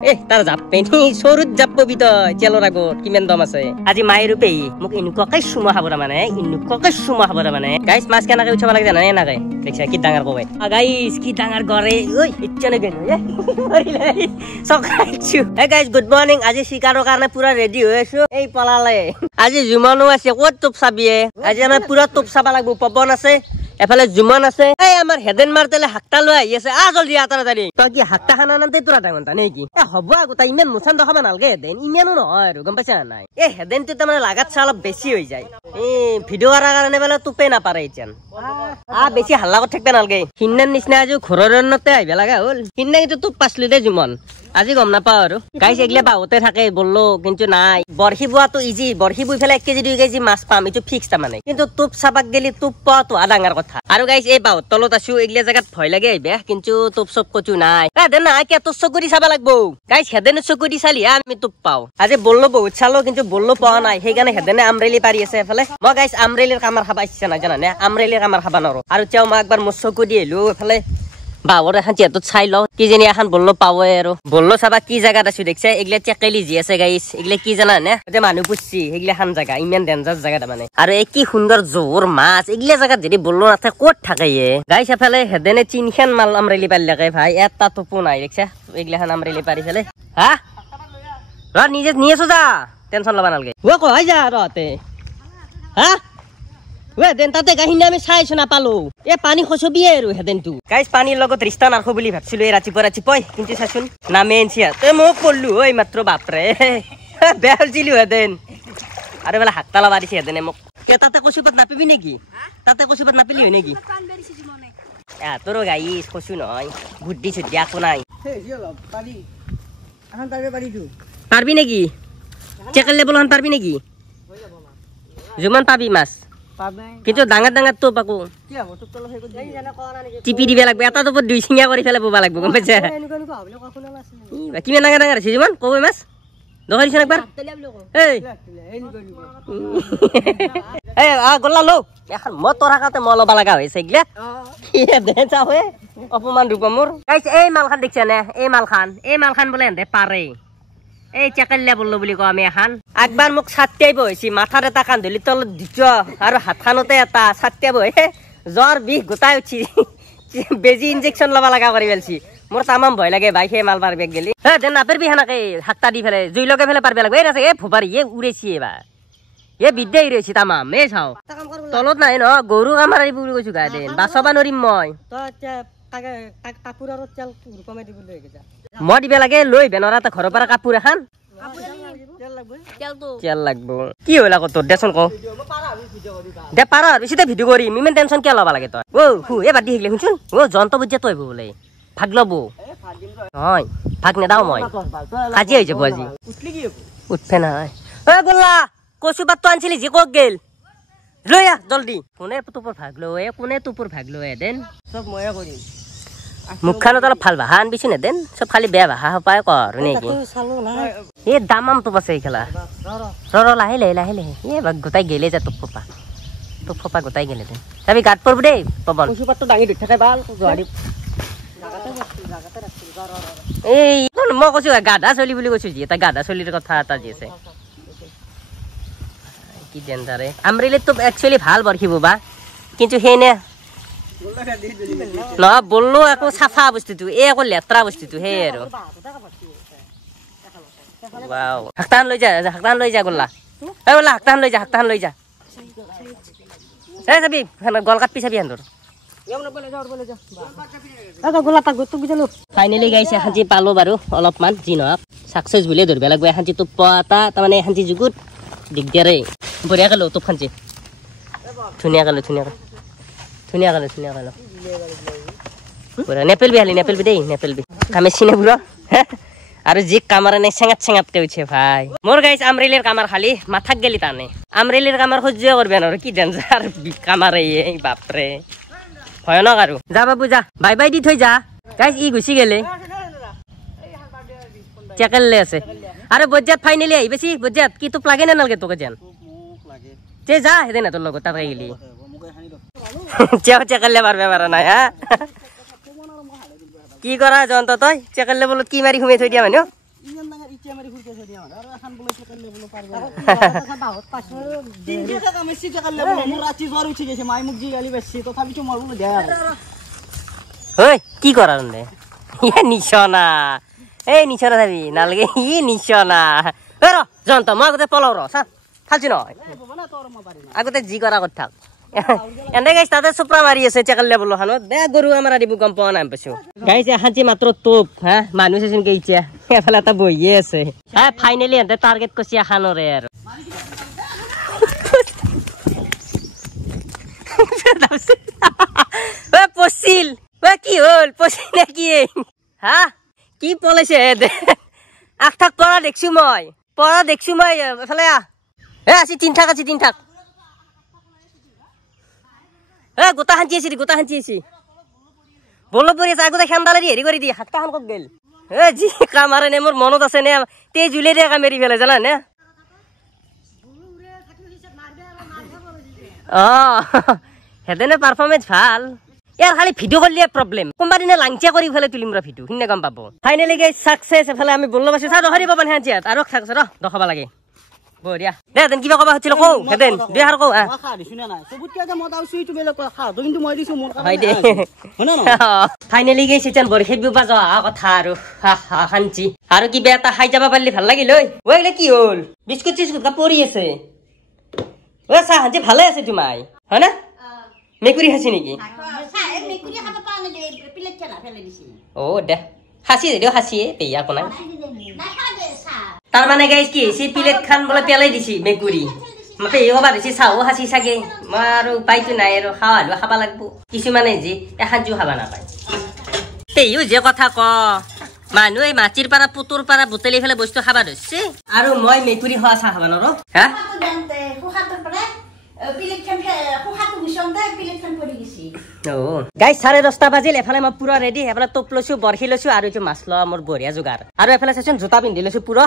তাৰ জাপ পেনি সৰুত জাপ পবি তই তেলৰ আগত কিমান দম আছে আজি মায়েৰ পেহি মোক এনেকুৱাকে চুমা খাব মানে এনেকুৱাকে চুমা খাব মানে গাইছ মাছ কেনেকে উঠাব লাগে জানা এনেকে দেখিছা কি ডাঙৰ কবাই গাইছ কি ডাঙৰ গৰে ঐ ইচ্ছা নগেল চকাইছো গাইছ গুড মৰ্নিং আজি শিকাৰৰ কাৰণে পুৰা ৰেডি হৈ আছো এই পলালে আজি জুমনো আছে ক'ত তোপ চাবিয়ে আজি আমাৰ পুৰা তোপ চাবা লাগিব পৱন আছে এফালে জুমন আছে এই আমাৰ হেডেন মাৰতেলে হাকটা লৈ আহি আছে জলদি আতাৰা জানি তই কি হাকটা খানা নাতে তোৰা ডাঙৰ নেকি হ'ব আগতে ইমান মুছান দেখাব নালাগে হেডেন ইমানো নহয় আৰু গম পাইছা নাই এই হেডেনটো তাৰমানে লাগাত চা অলপ বেছি হৈ যায় ভিডিঅ' কৰাৰ কাৰণে বোলে তোপে নাপাৰে এতিয়া বেছি হাল্লা কৰি থাকিব নালাগে সিন্নাৰ নিচিনা আজি ঘৰৰ অন্যতে আহিব লগা হ'ল সিন্না কিন্তু তোপ পাছলি দে জুমন আজি গম নাপাওঁ আৰু গাইছ এগিলা বাহুতে থাকে বললো কিন্তু নাই বৰশী বোৱাটো ইজি বৰশী বই পেলাই 1 কেজি 2 কেজি মাছ পাম এইটো ফিক্স তাৰমানে কিন্তু তোপ চাবাক গেলি তোপ পোৱাটো ডাঙৰ কথা আৰু গাইছ এই বাহুৰ তলত আছো এগিলা জেগাত ভয় লাগে আহিবা কিন্তু তোপ চপ কতো নাই হেদেন নাই কে তোৰ চকু দি চাব লাগবো গাইছ হেদেনে চকু দি চালি আমি তোপ পাওঁ আজি বললো বহুত চালো কিন্তু বললো পোৱা নাই সেইকাৰণে হেদেনে আমৰেলি পাৰি আছে এফালে মই গাইছ আমৰেলিৰ কামাৰ খাবা ইচ্ছা নাই জানানে আমৰেলিৰ কামাৰ খাবা নোৱাৰো আৰু তেওঁ মই একবাৰ মোৰ চকু দি আহিলো এফালে বাৱৰ এখন যিহেতু চাই লওঁ কিজানি এখন বললো পাৱে আৰু বললো চাবা কি জেগাত আছো দেখিছা এগিলা চেকেলি যি আছে গাইছ এগিলা কি জানা নে এতিয়া মানুহ পুষছি সেইগিলা এখন জেগা ইমান ডেঞ্জাৰ জেগা তাৰমানে আৰু এই কি সুন্দৰ জোৰ মাছ এগিলা জেগাত যদি বললো নাথাকে ক'ত থাকে গাইছ এফালে হেদেনে 3খান মাল আমৰেলি পাৰিলেকে ভাই এটা টোপো নাই দেখিছা এগিলাখন আমৰেলি পাৰি ফেলে হা ৰ নিজে নিয়ে আছো যা টেনশ্যন ল'বা নালাগে কয় যা ৰতে হা হেদেন তাতে কাহিনী আমি চাইছো নাপালো পানী খচবিয়ে আৰু হেদেনটো গাইছ পানীৰ লগত ৰিষ্টা নাৰাখো বুলি ভাবছিলো ৰাতিপুৱাই কিন্তু চাচোন নামে এনচিয়া তই মোক পঢ়লো ঐ মাত্ৰ বাপৰে বেয়া হৈছিলো হেদেন আৰু বোলে হাতটা লবা দিছে হেদেনে মোক তাতে কচুপাত নাপিবি নেকি তাতে কচুপাত নাপিলি হয় নেকি তোৰ গাইছ কচু নহয় বুদ্ধি চুদ্ধি একো নাই পাৰবি নেকি চেকেল লেবলখন পাৰবি নেকি যিমান পাবি মাছ কিন্তু ডাঙৰ ডাঙৰ টোপ আকৌ টিপি দিব লাগবে এটা টোপত 2 চিঙা কৰি ফেলে ববা লাগব গম পাইছা কিমান ডাঙৰ ডাঙৰ আছে যিমান কবই মাছ দেখাইছ একবাৰ গলা লো এখন মই তোৰা কাতে মই ল'বা লগা হৈছে এইগিলা অপমান ৰূপ মোৰ এই মালখান দেখিছা নে এই মালখান বোলে এহেঁতে পাৰে এই চেকেলিয়া বললো বুলি কওঁ আমি এখন একবাৰ মোক ছাতিয়াই বহিছি মাথাত এটা কান্ধলি তলত দিছ আৰু হাতখনতে এটা ছাতিয়া বহি জ্বৰ বিষ গোটাই উঠি বেজি ইনজেকশ্যন ল'ব লগা কৰি পেলছি মোৰ তামাম ভয় লাগে ভাই সেই মাল পাৰবেক গেলি দেন নাপাৰবি সেনেকে হাতটা দি ফেলে জুই লগাই ফেলে পাৰবে লাগবে এই নাছে ভোপাৰি উৰাইছি এবাৰ বিদ্যা উৰাইছি তামাম চাওঁ তলত নাই ন গৰু কামাৰ বুলি কৈছো গা দেন বাচবা নোৱাৰিম মই দিব লাগে লৈ বেনৰা ঘৰৰ পৰা কাপোৰ এখন তেল লাগব কি হল আকৌ তোৰ দেচোন ক দে পাৰ বেছিতে ভিডিঅ' কৰিম ইমান টেনশ্যন কিয় ল'ব লাগে তই বাদ দি শিকিলে শুনচোন যন্ত্ৰ বুজিয়া তই বোলে ভাগ ল'ব হয় ভাগ নেদাও মই আজি হৈ যাব আজি উঠে নাই গল্লা কচু পাতটো আনছিলি যি কক গেল লৈ আহ জলদি কোনে তোপৰ ভাগ লয় কোনে তোপৰ ভাগ লয় দেন চব ময়ে কৰিম মুখখানত অলপ ভাল ভাষা আনবিছো নে দেন চব খালি বেয়া ভাষা পায় কৰ নেকি এই দামাম তোপ আছে এই খেলা লাহে লাহে গোটাই গেলে যা তোপ ফপা গোটাই গেলে দেন চাবি গাত পৰব দেই পৱন কচু পাতটো দাঙি ধৰি থাকে ভাল এই মই কৈছো গাধা চলি বুলি কৈছো যি এটা গাধা চলিৰ কথা এটা যি আছে কি ডেঞ্জাৰে আমৰেলিত তো একচুৱেলি ভাল বৰশী বা কিন্তু সেইনে নহয় বললো আকৌ চাফা বস্তুটো এই আকৌ লেতেৰা বস্তুটো সেই আৰু হাকটান লৈ যা গল্লা হাকটান লৈ যা চাবি গল কাট পিছাবি হেন্দৰ ফাইনেলি গাইছে এখান্তি পালো বাৰু অলপমান যি নহওক চাকচেছ বুলিয়ে ধৰিব লাগিব এখান্তি টোপ পোৱা এটা তাৰমানে এখান্তি যুগুত দিগদাৰে বঢ়িয়াকে লো টোপ খান্তি ধুনীয়াকে লো নেপেলবি দেই কামে চিনে বুঢ় আৰু যি কামাৰে নাই চেঙাতকে উঠে ভাই মোৰ গাইছ আমৰেলিৰ কামাৰ খালি মাথাক গেলি টানে আমৰেলিৰ কামাৰ সহ্য কৰবি নোৱাৰো কি ডেঞ্জাৰ কামাৰে বাপৰে ভয়ানক আৰু যা বাবু যা বাই বাই দি থৈ যা গাইছ ই গুচি গেলে চেকেললে আছে আৰু বজ্জাত ফাইনেলি আহি বেছি বজ্জাত কি তোপ লাগে নে নালাগে তোকে যেন যা হেদে না তোৰ লগত তাতে গেলি চেকেললে পাৰবে পাৰা নাই কি কৰা যন্ত্ৰ তই চেকেললে বলত কি মাৰি ঘুমাই থৈ দিয়া মানুহ চিটিয়া মাৰি ফুৰকে থৈ দিয়া আৰু এখন বলে চিকেন লেবল পাৰব বাহত পাছো দিন দিয়া কাম চিকেন লেবল মোৰ ৰাতি জ্বৰ উঠি গৈছে মাই মোক জি গালি বেছি তথাপিতো মই বোলো দিয়া ঐ কি কৰাৰ নে এ নিশনা এই নিশনা যাবি নালাগে ই নিশনা ৰ জন্ত মই আগতে পলাও ৰ চা খালছি নহয় আগতে যি কৰা কথা থাক এনে গাইছ তাতে চোপৰা মাৰি আছে চেকেল লেবল খানত দে গৰু আমাৰ আদিব গম পোৱা নাই পাইছো গাইছ এখানছি মাত্ৰ তোপ হা মানুহ চেচোন কেইতিয়া এফালে এটা বহিয়ে আছে হা ফাইনেলি এন্তে টাৰ্গেট কছি এখানৰে আৰু ও পছিল ও কি হল পছিল নাকি হা কি পলাইছে দে আখ থাক পড়া দেখছো মই এফালে এ আছি তিন থাক এ গোটা হাঞ্চি আছি বলো পৰি আছে আগতে খেন্দালে হেৰি কৰি দি হাতটা হান কক গেল এ যি কাম আৰে নে মোৰ মনত আছে নে তে জুলে দে কাম মেৰি ফেলে জানা নে হেতেনে পাৰফৰমেন্স ভাল ইয়াৰ খালি ভিডিও কৰলে প্ৰবলেম কোনবা দিনে লাংচিয়া কৰি ফেলে তুলিম ৰ ভিডিও হিনে কাম পাবো ফাইনালি গাইস সাকসেস এফালে আমি বললো বাসি সা দহৰি পাবা হাঞ্চি আৰু থাকছ ৰ দখাবা লাগে বঢ়িয়া দে তেন কিবা কবা হছিল কও হেতেন দে হার কও মই খা দিছু না নাই সবুতকে যে মত আউছি ইটো বেলে খা তো কিন্তু মই দিছু মোৰ হয় দে হনা না ফাইনালি গাইস এটান বৰখেত বিবা যা কথা আৰু হাঞ্চি আৰু কিবা এটা খাই যাবা পাৰলি ভাল লাগিল ওইলে কি হল বিস্কুট চিস্কুট কা পৰি আছে ও সা হাঞ্চি ভালে আছে তোমাই হয় না মেকুরি হাসি নেকি ও দে হাসি দিও হাসিয়ে পেয়া কোনা তার মানে গাইস কি সি প্লেট খান বলে পেলাই দিছি মেকুরি মতে এও বা দিছি চাও হাসি সাগে মার উপায়টো নাই আৰু খাওয়া খাবা লাগবো কিছু মানে জি এখন জু খাবা না পায় তেইও যে কথা ক মানুহ এই মাটিৰ পাৰা পুতুৰ পাৰা বুতেলি ফেলে বস্তু খাবা ধৰছে আৰু মই মেকুৰি খোৱা চা খাবা নৰো হা গাইস 10:30 বাজিল এফালে মই পুৰা ৰেডি এফালে টপ লৈছো বৰখি লৈছো আৰু এইটো মাছ লোৱা মোৰ বঢ়িয়া যোগাৰ আৰু এফালে চাচোন জোতা পিন্ধি লৈছো পুৰা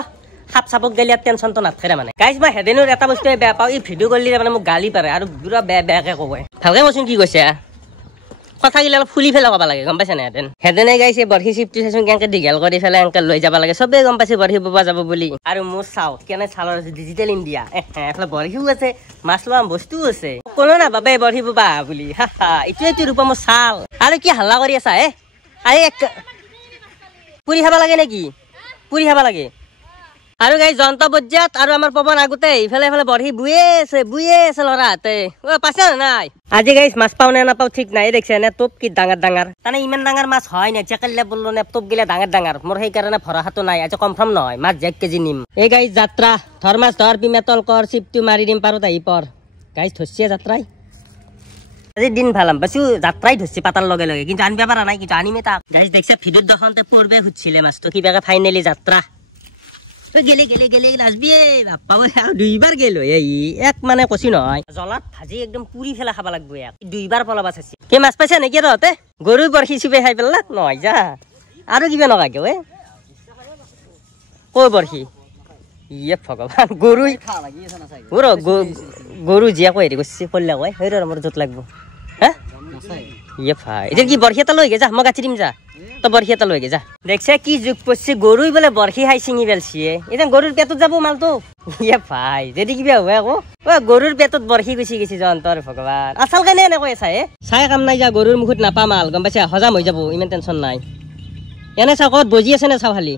হাত চাপক গেলি টেনশন তো নাথাকে মানে গাইস মই হেদেনৰ এটা বস্তু বেয়া পাও এই ভিডিও কৰলি মানে মোক গালি পাৰে আৰু পুৰা বেয়াকে কয় ভালকে কৈছোন কি কৈছে কথা গিলা ফুলি ফেলা কবা লাগে গম পাইছ না হেদেনে গাইছে বৰখি চিপটি চাচোন কেনকে দিগেল কৰি ফেলে এনকে লৈ যাব লাগে সবে গম পাইছে বৰখি বাবা যাব বুলি আৰু মোৰ চাও কেনে চালৰ ডিজিটাল ইন্ডিয়া এফালে বৰখিও আছে মাছ লোৱা বস্তু আছে কোনো না বাবে বৰখি বাবা বুলি এইটো ৰূপ মোৰ চাল আৰু কি হাল্লা কৰি আছা আই পুৰি খাবা লাগে নেকি পুৰি খাবা লাগে আৰু গাই জন্ত বজ্জাত আৰু আমাৰ পবন আগতে ইফালে ইফালে বৰহি বুয়ে আছে লৰাতে ও পাছে নাই আজি গাইস মাছ পাও না নাপাও ঠিক নাই দেখছে না টপ কি ডাঙৰ তানে ইমান ডাঙৰ মাছ হয় না চেকেলে বললো না টপ গিলা ডাঙৰ মোৰ সেই কাৰণে ভৰাহাটো নাই আজি কনফাৰ্ম নহয় মাছ 1 কেজি নিম এই গাইস যাত্ৰা ধৰ মাছ ধৰ পিমেতল কৰ চিপটো মাৰি দিম পাৰো তাই পৰ গাইস ধৰছে যাত্ৰাই আজি দিন ভালাম বাসু যাত্ৰাই ধৰছে পাতাৰ লগে লগে কিন্তু আনবা পাৰা নাই কিন্তু আনিমে তাক গাইস দেখছে ভিডিওত দখনতে পৰবে খুছিলে মাছটো কিবাকে ফাইনালি যাত্ৰা গেলে আসবি বাপ্পা দুইবার গেল এই এক মানে কছি নহয় জলাত ভাজি একদম পুরি ফেলা খাবা লাগবো এক দুইবার পলাবা চাইছি কে মাছ পাইছে নাকি তহঁতে গরু বরখি চুপে খাই পেলাক নহয় যা আৰু কিবা নকাকে কই বৰখি ইয়ে ভগবান গৰু গৰু জিয়া কই হেৰি কৰিছে পল্লা কয় হেৰ মোৰ যত লাগবো হা ইয়ে ভাই এটা কি বরখি এটা লৈ গে যা মই গাছি দিম যা তো বরখি এটা লৈ গে যা দেখছে কি যুগ পড়ছে গরুই বলে বরখি খাই চিঙি বেলছিয়ে এটা গরুর পেটত যাব মালতো ইয়ে ভাই যদি কিবা হয় আকৌ ও গরুর পেটত বরখি গুছি গেছি যন্তৰ ভগৱান আসাল কেনে এনে কৈ চাই চাই কাম নাই যা গৰুৰ মুখত নাপা মাল গম পাইছা হজাম হৈ যাব ইমান টেনশন নাই এনে চাকত বজি আছে না চাও খালি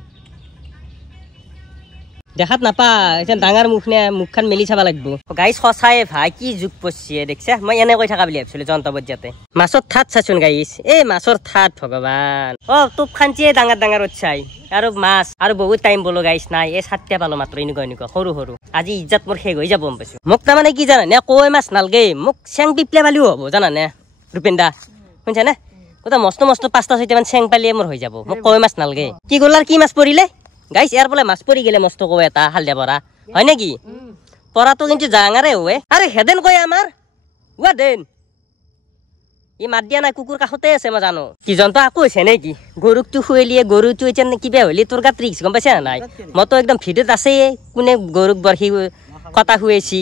দেখাত নাপা এটা ডাঙৰ মুখ নে মুখখন মেলি চাবা লাগবো গাইস সচাই ভাই কি যুগ পড়ছে দেখছে মই এনে কৈ থাকা বুলি ভাবছিলো যন্ত বজ্জাতে মাছৰ ঠাত চাচোন গাইস এই মাছৰ ঠাত ভগৱান ও টুপ খানচিয়ে ডাঙৰ উৎসাই আৰু মাছ আৰু বহুত টাইম বলো গাইস নাই এই সাতটা পালো মাত্ৰ এনেকুৱা সৰু আজি ইজ্জত মোৰ শেষ হৈ যাব গম পাইছো মোক তাৰ মানে কি জানা নে কই মাছ নালগে মোক চেং পিপলে পালিও হ'ব জানা নে ৰূপেন্দা শুনছা নে কত মস্ত 5-6টা মান চেং পালিয়ে মোৰ হৈ যাব মোক কই মাছ নালগে কি গলাৰ কি মাছ পৰিলে গাইস ইয়াৰ বলে মাছ পৰি গেলে মস্ত কো এটা হালদিয়া পরা হয় নাকি পরাটো কিন্তু জাঙারে হয় আরে হেদেন কয় আমার ওয়া দেন ই মাত দিয়া নাই কুকুৰ কাষতে আছে মই জানো কি জন্ত আকো হৈছে নেকি গৰুকটো খুৱেলিয়ে গৰুটো এতিয়া কিবা হলি তোৰ গাত ৰিক্স গম পাইছা নাই মতো একদম ভিডিওত আছে কোনে গৰুক বৰখি কথা হুয়েছি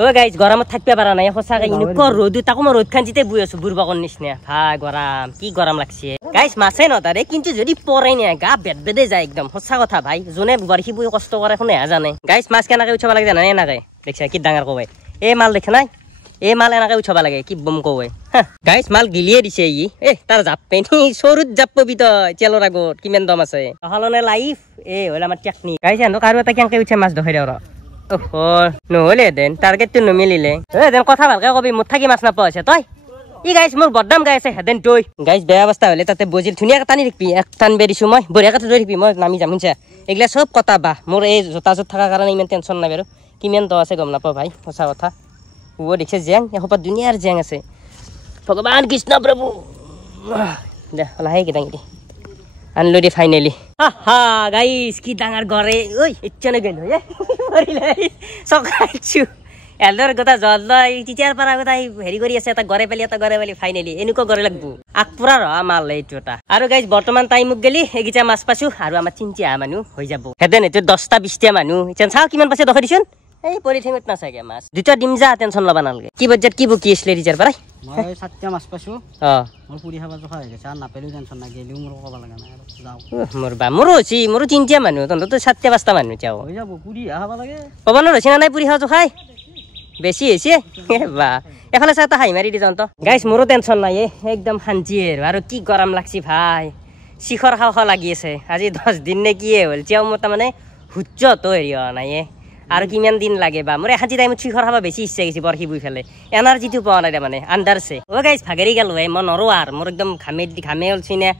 ও গাইস গরমত থাকিবা পারা নাই সঁচাকে ইনকো রোদ তাকো মই রোদ খান জিতে বুই আছো বুৰবাকৰ নিচিনা ভাই গৰম কি গৰম লাগছে গাইছ মাছে নতাৰে কিন্তু যদি পৰে নে গা বেদ বেদে যায় একদম সঁচা কথা ভাই যোনে বৰশী বুই কষ্ট কৰে শুনে জানে গাইছ মাছ কেনেকে উঠাব লাগে জানে এনেকে দেখিছা কি ডাঙৰ কয় এই মাল দেখে নাই এই মাল এনেকে উঠাব লাগে কি বম কয় গাইছ মাল গিলিয়ে দিছে ই তাৰ জাপ পেনি সৰুত জাপ পবি তই চেলৰ আগত কিমান দম আছে হলনে লাইফ হ'ল আমাৰ টেকনিক গাইছ এন্দক আৰু এটা কেনেকে উঠে মাছ দেখাই দিওঁ নহ'লে দেন টাৰ্গেটটো নমিলিলে দেন কথা ভালকে কবি মোৰ থাকি মাছ নাপাওঁ আছে তই ই গাইছ মোৰ বদনাম গাই আছে হেদেন তই গাইছ বেয়া অৱস্থা হ'লে তাতে বজিল ধুনীয়াকৈ টানি ৰাখিবি এক টান বেৰিছোঁ মই বঢ়িয়াকৈ ধৰি ৰাখিবি মই নামি যাম শুনছা এইগিলা চব কথা বাহ মোৰ এই জোতা জোত থকাৰ কাৰণে ইমান টেনশ্যন নাই বাৰু কিমান দ আছে গম নাপাওঁ ভাই সঁচা কথা দেখিছে জেং এসোপা দুনিয়াৰ জেং আছে ভগৱান কৃষ্ণ প্ৰভু দে লাহে কেইটা আনলো দে ফাইনেলি গাইছ কি ডাঙৰ গৰে ঐ ইচ্ছনে গেল চকাইছো এলদৰ কথা জল তেতিয়াৰ পৰা কথা হেৰি কৰি আছে এটা গৰে পালি ফাইনেলি এনেকুৱা গৰে লাগব আগপুৰা ৰহা মাল এইটো এটা আৰু গাইছ বৰ্তমান টাইম মোক গেলি এইকেইটা মাছ পাইছো আৰু আমাৰ চিন্তিয়া মানুহ হৈ যাব হেঁতেন এইটো 10টা 20টা মানুহ এতিয়া চাওঁ কিমান পাইছে দেখাই দিছোন এই পলিথিনত নাচাগে মাছ দুটা দিম যা টেনশ্যন ল'ব নালাগে কি বজাত কি বুকি আছিলে ৰিজাৰ পৰা মই 7টা মাছ পাইছো মোৰ পুৰি খাব জখা হৈ গৈছে আৰু নাপালেও টেনশ্যন নাই গেলিও মোৰ ক'ব লগা নাই আৰু যাওঁ মোৰো হৈছে মোৰো 3টা মানুহ তহঁততো 7টা 5টা মানুহ যাওঁ হৈ যাব পুৰি খাব লাগে ক'ব নোৱাৰিছে নাই পুৰি খাব জখাই বেছি হৈছে বা এফালে চাই এটা হাঁহি মাৰি দি যাওঁ তো গাইছ মোৰো টেনশ্যন নাই একদম শান্তি আৰু কি গৰম লাগছি ভাই শিখৰ খাওঁ লাগি আছে আজি 10 দিন নে কিয়ে হ'ল তেওঁ মোৰ তাৰমানে সূৰ্যতো হেৰি হোৱা নাই আৰু কিমান দিন লাগে বা মোৰ এখান টাইমত শিখৰ খাব বেছি ইচ্ছা গৈছে বৰশী বুই ফেলে এনাৰ্জিটো পোৱা নাই তাৰমানে আণ্ডাৰছে গাইছ ভাগেৰি গেলো মই নৰো আৰু মোৰ একদম ঘামে ওলছি নে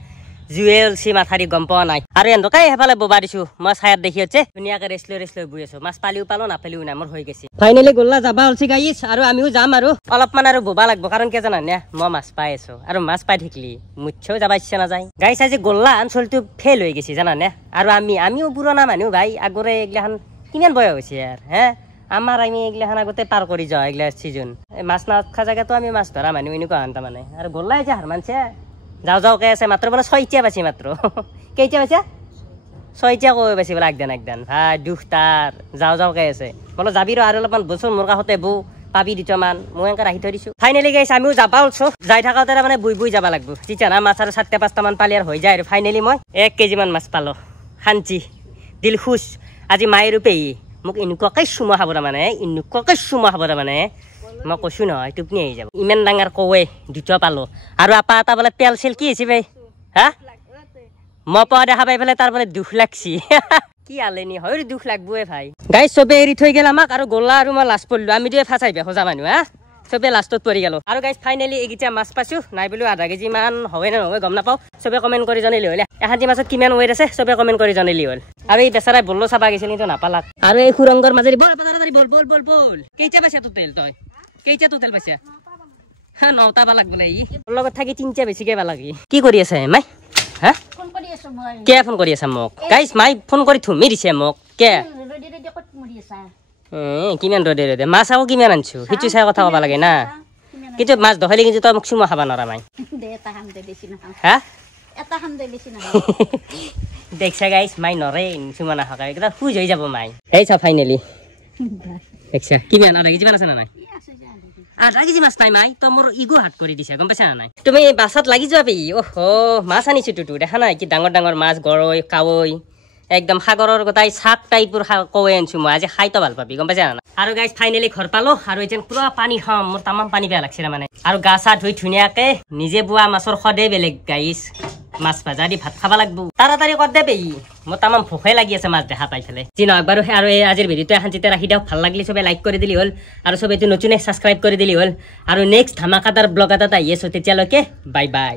জুয়ে ওলছি মাথাৰি গম পোৱা নাই আৰু এনকাই সেইফালে ববা দিছো মই চায়াত দেখি হচ্ছে ধুনীয়াকে ৰেষ্ট লৈ বহি আছো মাছ পালিও পালো নাপালিও নাই মোৰ হৈ গৈছে ফাইনেলি গল্লা যাবা ওলছি গাইছ আৰু আমিও যাম আৰু অলপমান আৰু ববা লাগব কাৰণ কি জানা নে মই মাছ পাই আছো আৰু মাছ পাই থাকিলি মুচ্ছেও যাবা ইচ্ছা নাযায় গাইছ আজি গল্লা অঞ্চলটো ফেল হৈ গৈছে জানা নে আৰু আমিও পুৰণা মানুহ ভাই আগৰে এইগিলাখান কিমান বয়স হৈছে ইয়াৰ আমাৰ আমি এইগিলাখান আগতে পাৰ কৰি যাওঁ এইগিলা চিজন মাছ নাখা জেগাতো আমি মাছ ধৰা মানুহ এনেকুৱা হান তাৰমানে আৰু গল্লাই যে হাৰ মানছে যাওঁকে আছে মাত্ৰ মানে 6টা পাইছে মাত্ৰ কেইটা পাইছা 6টা কৈ পাইছে বোলে একদান ভাই দুখ তাৰ যাওঁকে আছে বোলো যাবি আৰু অলপমান বচোন মোৰ কাষতে বৌ পাবি দুটামান মই এনেকৈ ৰাখি থৈ দিছোঁ ফাইনেলি গাইছ আমিও যাবা ওলছো যাই থাকোঁতে মানে বুই যাবা লাগব তেতিয়া না মাছ আৰু 4টা 5টামান পালি আৰু হৈ যায় আৰু ফাইনেলি মই 1 কেজিমান মাছ পালো শান্তি দিল খুচ আজি মায়েৰো পেহী মোক এনেকুৱাকৈ চুমা খাব তাৰমানে মই কৈছো নহয় টোপনি আহি যাব ইমান ডাঙৰ কৱে 2টা পালো আৰু আপা এটা বোলে তেল চেল কি হৈছে ভাই মই পোৱা দেখা পাই পেলাই তাৰ মানে দুখ লাগছি কি আলেনি হয় দুখ লাগবই ভাই গাইছ চবে এৰি থৈ গেল আমাক আৰু গল্লা আৰু মই লাষ্ট পৰিলো আমি দুয়ে ফাঁচাইবে সজা মানুহ চবে লাষ্টত পৰি গেল আৰু গাইছ ফাইনেলি এইকেইটা মাছ পাইছো নাই বোলো আধা কেজি মান হয় নে নহয় গম নাপাওঁ চবে কমেণ্ট কৰি জানিলি হ'লে এখানটি মাছত কিমান ৱেট আছে চবে কমেণ্ট কৰি জানিলি হ'ল আৰু এই বেচাৰাই বল্লো চাবা গৈছিল কিন্তু নাপালাক আৰু এই সুৰংগৰ মাজেদি বল কেইটা পাইছা টোটেল তই কেইটা টোটেল পাইছা 9টা পালাক বোলে ই লগত থাকি 3টা বেছিকে পালাকি কি কৰি আছে মাই কে ফোন কৰি আছা মোক গাইছ মাই ফোন কৰি থুমি দিছে মোক কে কিমান ৰদে মাছ আকৌ কিমান আনছো সেইটো চাই কথা ক'ব লাগে না কিন্তু মাছ দখালি কিন্তু তই মোক চুমা খাবা নৰা মাই দেখছা গাইছ মাই নৰে চুমা নাখাকা একদম খুজ হৈ যাব মাই এই চা ফাইনেলি দেখছা কিমান আধা কেজি মান আছে না নাই আধা কেজি মাছ নাই মাই তই মোৰ ইগো হাত কৰি দিছা গম পাইছা না নাই তুমি বাছত লাগি যোৱা পেহী মাছ আনিছো তো দেখা নাই কি ডাঙৰ মাছ গৰৈ কাৱৈ একদম সাগৰৰ গোটাই চাক টাইপৰ কৱে আনছো মই আজি খাই তো ভাল পাবি গম পাইছা না আৰু গাইছ ফাইনেলি ঘৰ পালো আৰু এতিয়া পুৰা পানী খাম মোৰ তামাম পানী বেয়া লাগছিল মানে আৰু গা চা ধুই ধুনীয়াকে নিজে বোৱা মাছৰ সদে বেলেগ গাইছ মাছ ভাজা দি ভাত খাবা লাগব তাড়াতাড়ি কৰ দে পেহী মোৰ তামাম ভোকে লাগি আছে মাছ দেখা পাই পেলাই যি নহওক বাৰু আৰু এই আজিৰ ভিডিঅ'টো এখানটিতে ৰাখি দিয়ক ভাল লাগিলে চবে লাইক কৰি দিলি হ'ল আৰু চবে এইটো নতুনে ছাবস্ক্ৰাইব কৰি দিলি হ'ল আৰু নেক্সট ধামাকাদাৰ ব্লগ এটাত আহি আছো তেতিয়ালৈকে বাই বাই।